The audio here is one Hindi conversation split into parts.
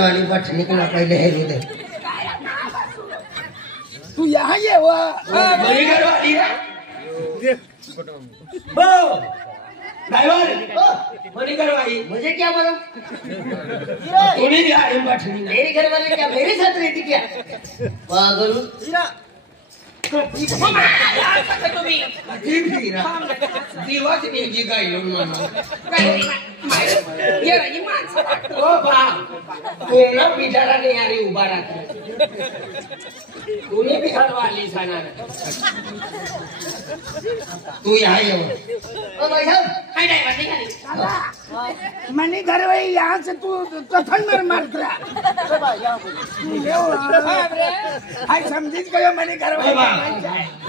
वाली पठनी को पहले है रे तू यहाँ ये हुआ मणिगर वाली बो ड्राइवर मणिगर वाली मुझे क्या मालूम तूने भी आड़ी पठनी मेरे घर वाले क्या मेरे साथ रहती क्या पागल दिवस नेजी गायलो मामा ये रही माणसं ओ बा कोणा बिचाराने यारी उभा राहतो कोणी बिचारवाली सांगणार तू यहाँ ये ओ भाई साहब हाय ड्राइवर निकाली मनी घर वही यहाँ से तू कफन में मार दिया हाय समझित गयो मनी घर वही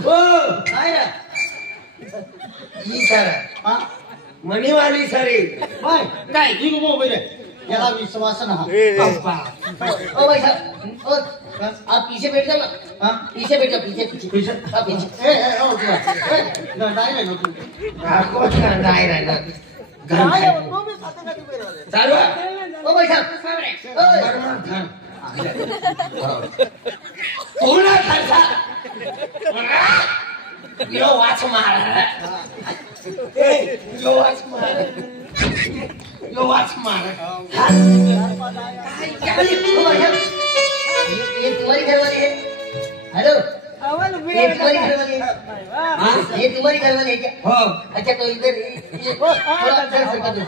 ओ आया ये सारा हां मनी वाली सारी हाय काय ही गो बोले याला विश्वास ना पप्पा ओ भाई साहब ओ आप पीछे बैठ जाओ ना हां पीछे बैठ जाओ पीछे आप पीछे ए ओ ना डाई ना तू आपको ना डाई ना गाय तो भी साथे गाड़ी पे रहा चालू ओ भाई साहब ओ बर्मा खान कोणा खासा यो वाच मार ए यो वाच मार यो वाच मार ये तुम्हारी घरवाली है हेलो ये तुम्हारी घरवाली है हाँ ये तुम्हारी घरवाली है क्या हो अच्छा तो इधर ये थोड़ा सरका दो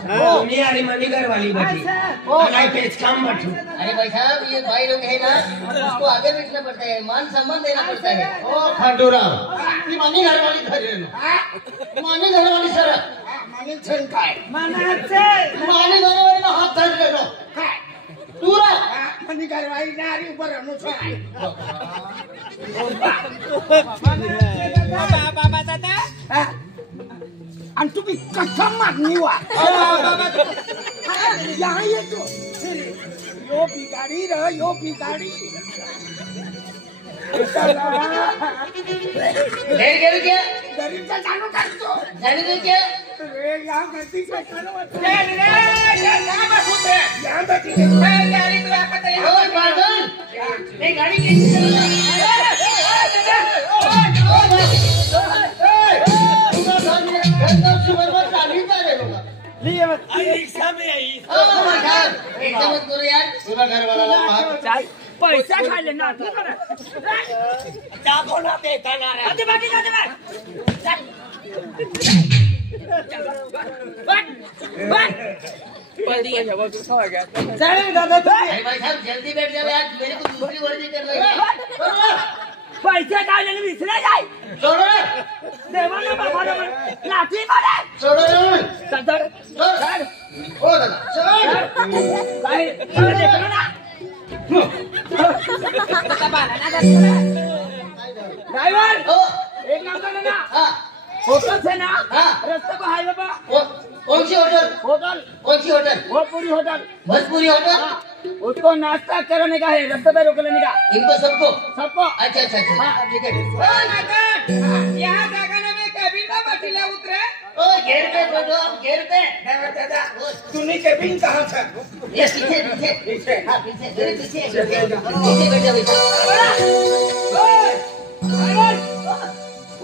ये वाली मनी घरवाली बैठी अरे पेच काम बैठो अरे भाई साहब ये भाई लोग है ना उसको आगे बैठना पड़ता है मान सम्मान देना पड़ता है ओ खंडूरा ये मनी घरवाली धरे लो मनी घरवाली सर मनी छन काय मनाचे मनी घरवाली ना हाथ धर ले लो काय दूरा मनी घरवाली नारी ऊपर रहनो छो बाबा दादा आणि तुम्ही कसं मागणी वा यहाँ येतो यो भिकारी र यो भिकारी गरीबचा जाणू टाकतो जाणू दे क्या या गर्दी से खाना मत रे यहाँ बसू रे यहाँ बैठी गाड़ी तो आपका तैयार हो पागल नहीं गाड़ी की रिक्शा में आई एकदम करो यार पूरा घर वाला पैसा खा लेना ठीक है ना देता ना रे बाकी ना दे चल दादा भाई साहब जल्दी बैठ जाओ यार मेरे को दूसरी वर्दी कर लो पैसे डालने विसरे जाए छोड़ो देवाना बाबा लाठी मारे छोड़ो सदर सर ओ दादा चल भाई देखो ना ड्राइवर एक काम करना ना हां होटल से ना हां रास्ते को हाईवे पर कौन सी होटल कौन सी होटल भोजपुरी होटल उसको नाश्ता कराने का है रास्ते पे रोक लेने का इनको सबको अच्छा हाँ ठीक है यहाँ जगह में कैबिन का बचीला उतरे ओ घेर पे बैठो आप घेर पे दादा तूने कैबिन कहाँ था ये पीछे हाँ पीछे बैठ जाओ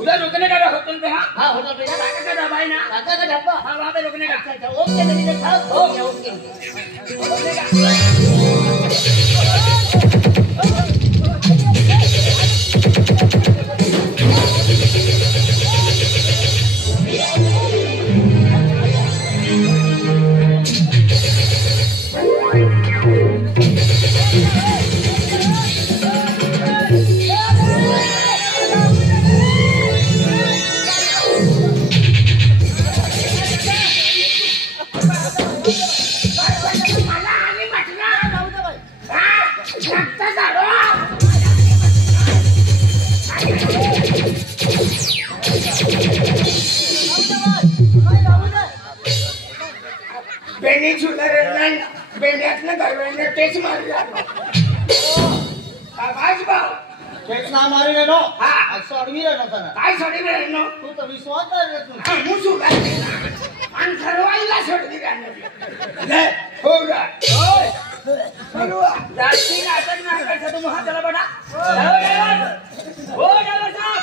उधर रुकने का होटल पे हाँ होटल पे काका का ढाबा है ना काका का ढाबा हाँ वहाँ पे रुकने का अच्छा ओके मैनेजर साहब ओके बेंडी सुधारण बेंड्यातनं गरवेंड्या तेच मारला बाज भाऊ तेच ना मारी रे नो हा सोडवी रे नो काय सोडी रे नो तू तर विश्वास रे तू मुसू लागते आणि ठरवायला सोडली रे हो रा जास्ती नाटक नाही करता तू महा चला बेटा हो ड्राइवर साहब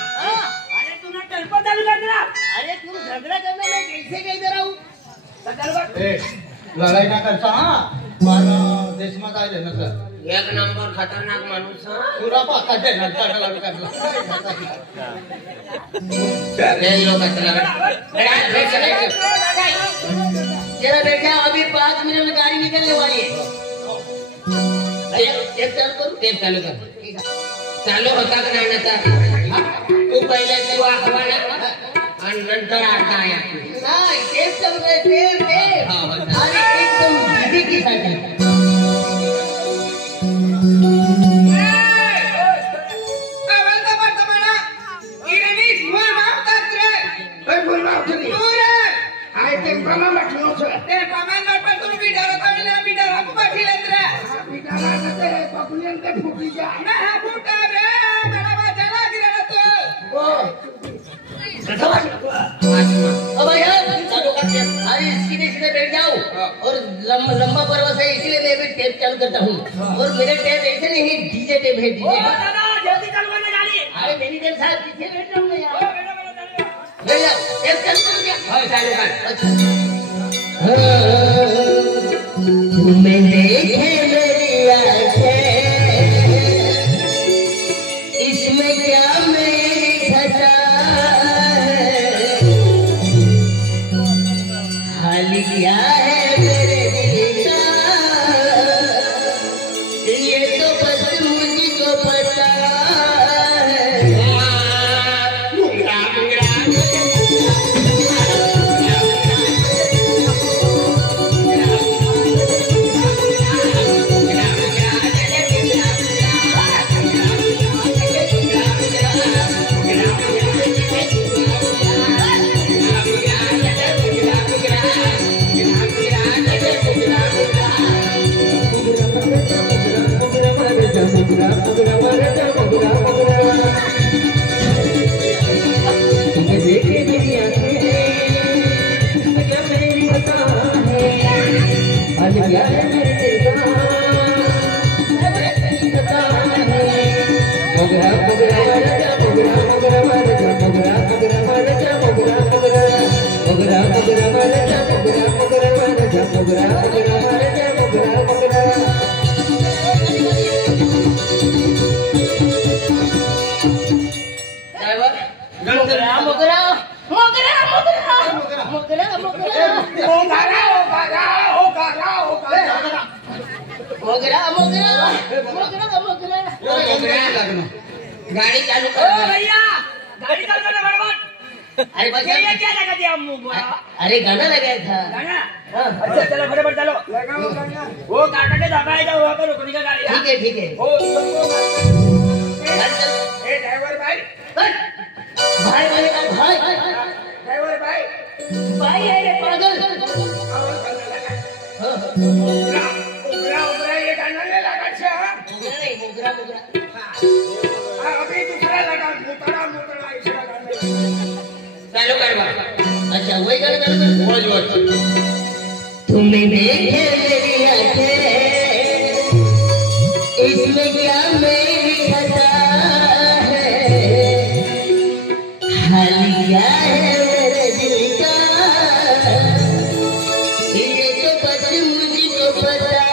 अरे तूने टेम्पो चालू कर दिया अरे तू झगड़ा करना मैं कैसे कह दे रहा हूँ लढाई ना करता हा मारा देश में काय देणार सर एक नंबर खतरनाक माणूस पुरा पाका देणार टाकला करला ले लो कचरा जरा बेटा अभी 5 मिनट में गाड़ी निकलने वाली है टेप चालू करू टेप चालू कर चालू होता का नाही ना तू पहिले किंवा हवा ना आणि नंतर आता या नाही टेप चालू कर टेप अरे एकदम दीदी की साठी बैठ जाओ और लंबा पर्वत है इसलिए मैं भी टेप चालू करता हूँ और मेरे टेप ऐसे नहीं डीजे टेप है डीजे जल्दी चालू करना गाड़ी अरे मेरी देर साहब पीछे बैठ जाऊंगा यार ले जाओ टेप चालू कर दिया हां चालू कर तुमने देखे मेरी आंखें इसमें क्या मेरी खता हाल क्या है मेरे दिल का ये तो बस मुझको पता है गाड़ी चालू कर भैया गाड़ी चालू करना फटाफट अरे बस ये क्या लगा दिया अरे गाना लगाया था गाना अच्छा चलो फटाफट चलो लगाओ गाना वो काटा के दबाएगा वहां पर रुकने का गाड़ी ठीक है ओ ए ड्राइवर भाई भाई बोले का भाई ड्राइवर भाई है रे पागल उगरा ये गाना ले लगा छा उगरा अभी दूसरा लगा मुतड़ा इसका गाना चालू करवा अच्छा वही गाना चालू कर बोल तुमने देखे मेरी आंखें इसमें क्या मेरी खता है हाल क्या है मेरे दिल का ये तो बस मुझको पता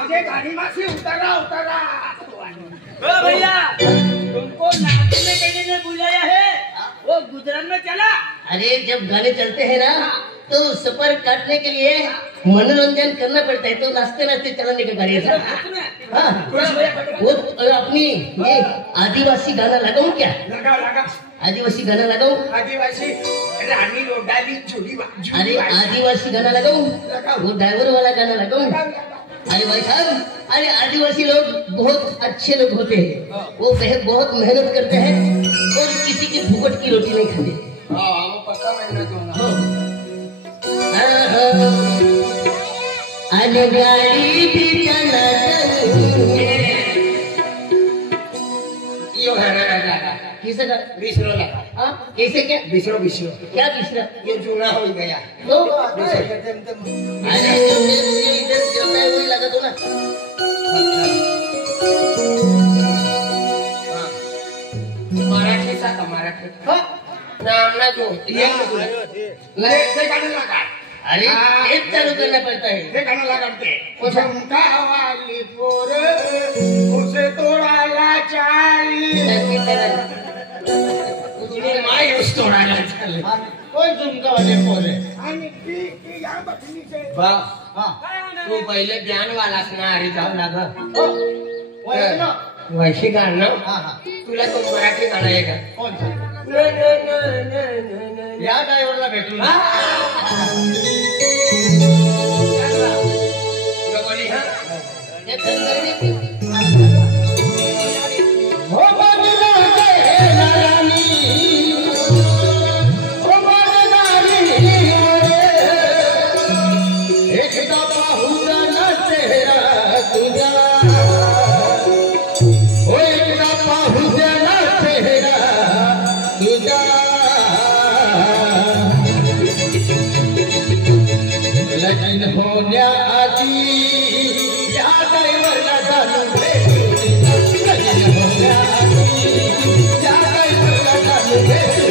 मुझे गाड़ी में से उतारा भैया तुमको नाचने के लिए बुलाया है, वो गुजरात में चला। अरे जब गाने चलते हैं ना तो सफर काटने के लिए मनोरंजन करना पड़ता है, तो नाचते नाचते चलाने का गाड़ी है। हाँ, वो अपनी ये आदिवासी गाना लगाऊं क्या? लगा आदिवासी गाना लगाऊं? आदिवासी रानी लोडाली झूली अरे आदिवासी गाना लगाऊं? वो ड्राइवर वाला गाना लगाऊं? अरे भाई साहब, अरे आदिवासी लोग बहुत अच्छे लोग होते हैं, वो बहुत मेहनत करते हैं और किसी की भूकट की रोटी नहीं खाते। गाड़ी भी चला किसे का बिसरो लगा। हाँ कैसे क्या बिसरो क्या बिसरा? ये जूना हो गया तो अरे जो मुझे इधर चलता है वही लगा दो ना। मराठी साका मराठी हाँ नाम ना जो ले गाना लगा। अरे टेप चालू करना पड़ता है। हे गाणं लगाडते झुमका वाली पोर उसे तोडायला चाली तुझे माय उस तोडायला चालले कोई झुमका वाले पोरे आणि ती या बकरीचे बा तू पहिले ज्ञान वालास ना हरी जाऊ लागा वैशी गाणं तुला तो मराठी गाणं आहे का? कोण या ड्रायव्हरला भेटून बोली हा ये बंद करने की हो बदला दे रानी हो बदलारी एकदा पाहुणा ना चेहरा तुझा हो एकदा पाहुणा ना चेहरा तुझा लगीन होण्याआधी या ड्रायव्हरला जाणून भेटून लगीन होण्याआधी या ड्रायव्हरला जाणून भेटून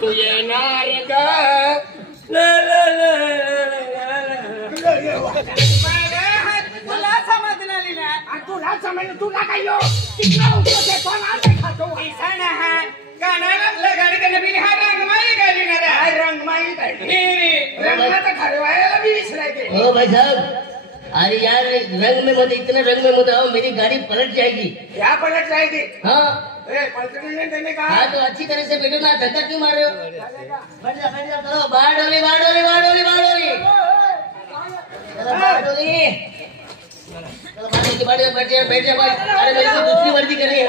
तू येणार ग तुला समजणार ना तुला समजलं तुला काय यो तिकडे उठते पण आता खातो ऐसा हा गाण्याला लगाने के नबी हा रंगमाई गाली ना रे रंगमाई गाली रंगाचा ठरवायला भी विसरायचे ओ भाई साहब, अरे यार रंग में मत इतना रंग में मत आओ, मेरी गाड़ी पलट जाएगी। क्या पलट जाएगी? हाँ पलटने नहीं देने का। हाँ तो अच्छी तरह से बैठो ना, धक्का क्यों मार रहे हो? बैठ जा चलो, बाहर डोली चलो बैठ जा। अरे मेरे को दूसरी वर्दी करनी है।